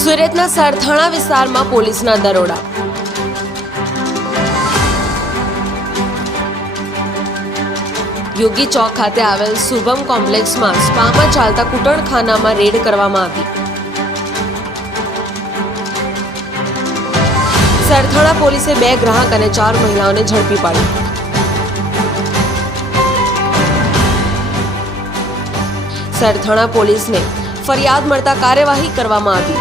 સુરતના સરથાણા વિસ્તારમાં પોલીસના દરોડા. યોગી ચોક ખાતે આવેલ શુભમ કોમ્પ્લેક્સમાં સ્પામાં ચાલતા કૂટણખાનામાં રેડ કરવામાં આવી. સરથાણા પોલીસે 2 ગ્રાહક અને 4 મહિલાઓને ઝડપી પાડી. સરથાણા પોલીસને ફરિયાદ મળતા કાર્યવાહી કરવામાં આવી.